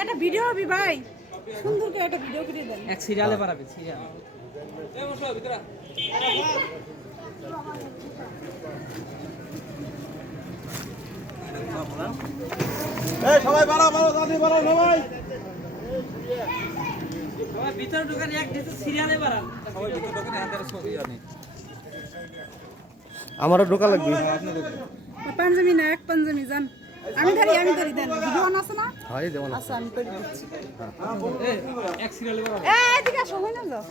একটা ভিডিও হবে ভাই, সুন্দর করে একটা ভিডিও করে দেন। এক সিরিয়ালে বাড়াবে সিরিয়াল। সবাই বাড়াও বাড়াও দাদি বাড়াও সবাই সবাই ভিতরে ঢোকান, এক দিতে সিরিয়ালে বাড়ান। সবাই ভিতরে ঢোকেন, এখানে ছবি জানি আমারও ঢোকা লাগবে। পাঞ্জাবি না, এক পাঞ্জাবি যান। আমি ধরি দেন। ভিডিও অন আছে না? হয় যেমন আচ্ছা আমি করে দিচ্ছি। এক সিরিয়ালে বাড়ান। এদিকে আসো, হয় না যাও।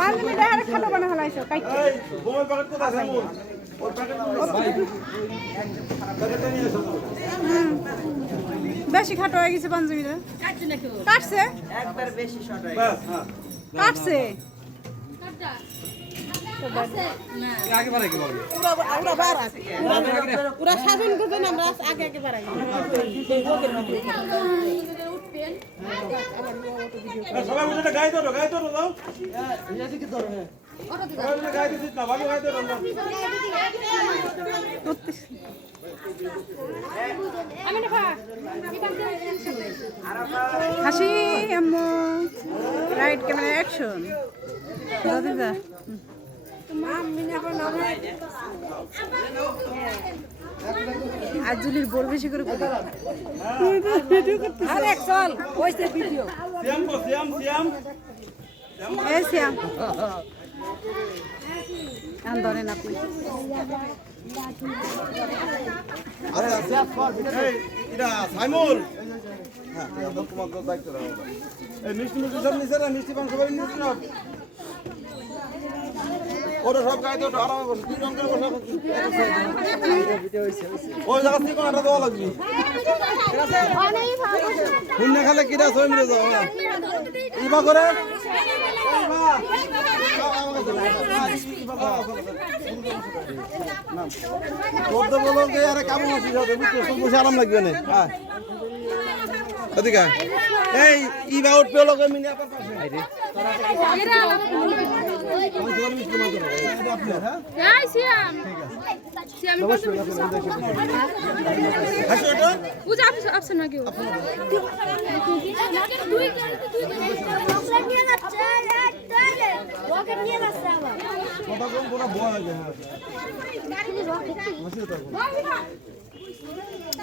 পাঞ্জাবিটা আর খাটো বানা হলাইছো কাইতে। এই বই প্যাকেট কোথা আছে মোর ওই প্যাকেটগুলো প্যাকেটটা নিয়ে এসো বেশি খাটো হয়ে গেছে পাঞ্জাবিটা। কাটছে নাকি? কাটছে একবার বেশি শর্ট হয়। বাস হ্যাঁ কাটছে। আগে বাড়াই কি বলবো পুরা সাজন করবেন, আমরা আগে আগে বাড়াই। সবাই উঠে গায়ে ধরো দাও এদিকে ধরো হ্যাঁ সবাই উঠে গায়ে দিছিস না ভালো গায়ে ধরো হাসি আম্মু, রাইট ক্যামেরা অ্যাকশন। দাদিদা আজুলির বোর বেশি করে করি। আরে চল ওইসে ভিডিও সিয়াম এ শ্যাম আন ধরেন আপনি। আচ্ছা এই এটা সাইমুল হ্যাঁ তোমাকে দায়িত্ব দাও এই মিষ্টি সব নিছে না, মিষ্টি পান সবাই নিছে না, ওরা সব গায়ে তো আরামে বসে দুই রঙের বসে ওই জায়গা থেকে কোনটা দেওয়া লাগবে শূন্য খালে কিরা সবাই মিলে যাও না ইবা করে করতে বলো যে আরে কাবু মাসি যাবে বুঝছো বসে আরাম লাগবে না হ্যাঁ এদিকে এই ইবা উঠবে লোকে মিনি আপনার পাশে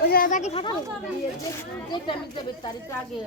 ওই জায়গাটা ফাটাবে যে টাইমে যাবে তারিখ আগে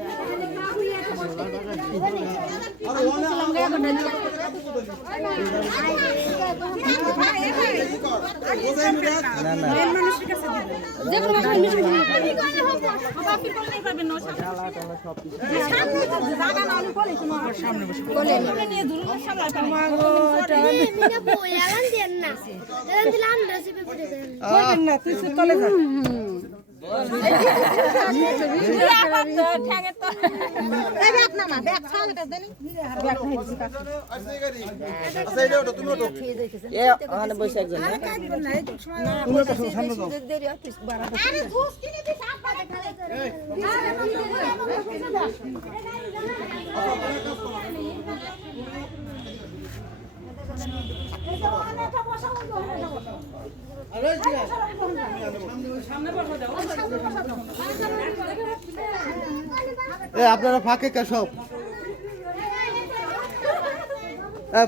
আপনারা ফাঁকে কে সব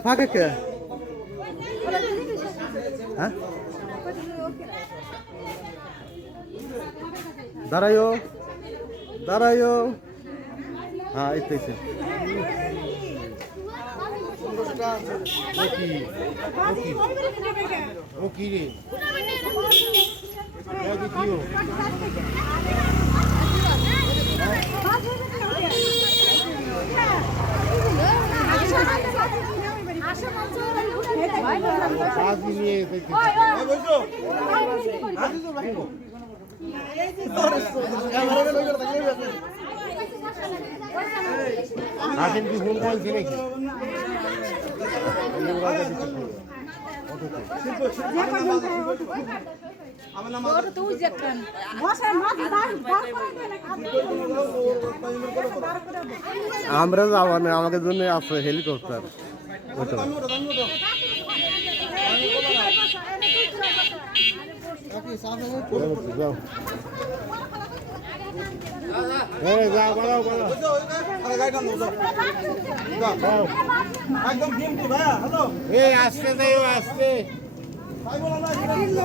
ফাঁকে কে হ্যাঁ দাঁড়াইও হ্যাঁ এইতেছে ও কি রে আসেন কি ফোন করেছে নাকি আমার নাম ওটা তো ওই যে একটা বসে মাছ বার বার করে গেলে আমরা যাবো না, আমাদের জন্য আছে হেলিকপ্টার। ওটা যাও। যাও বাড়াও বাড়াও। আরে গাড়িটা নাও, যাও। একদম ডিম ভাইয়া, হ্যালো এই আসতে যাইও আসতে। ভাই বলো না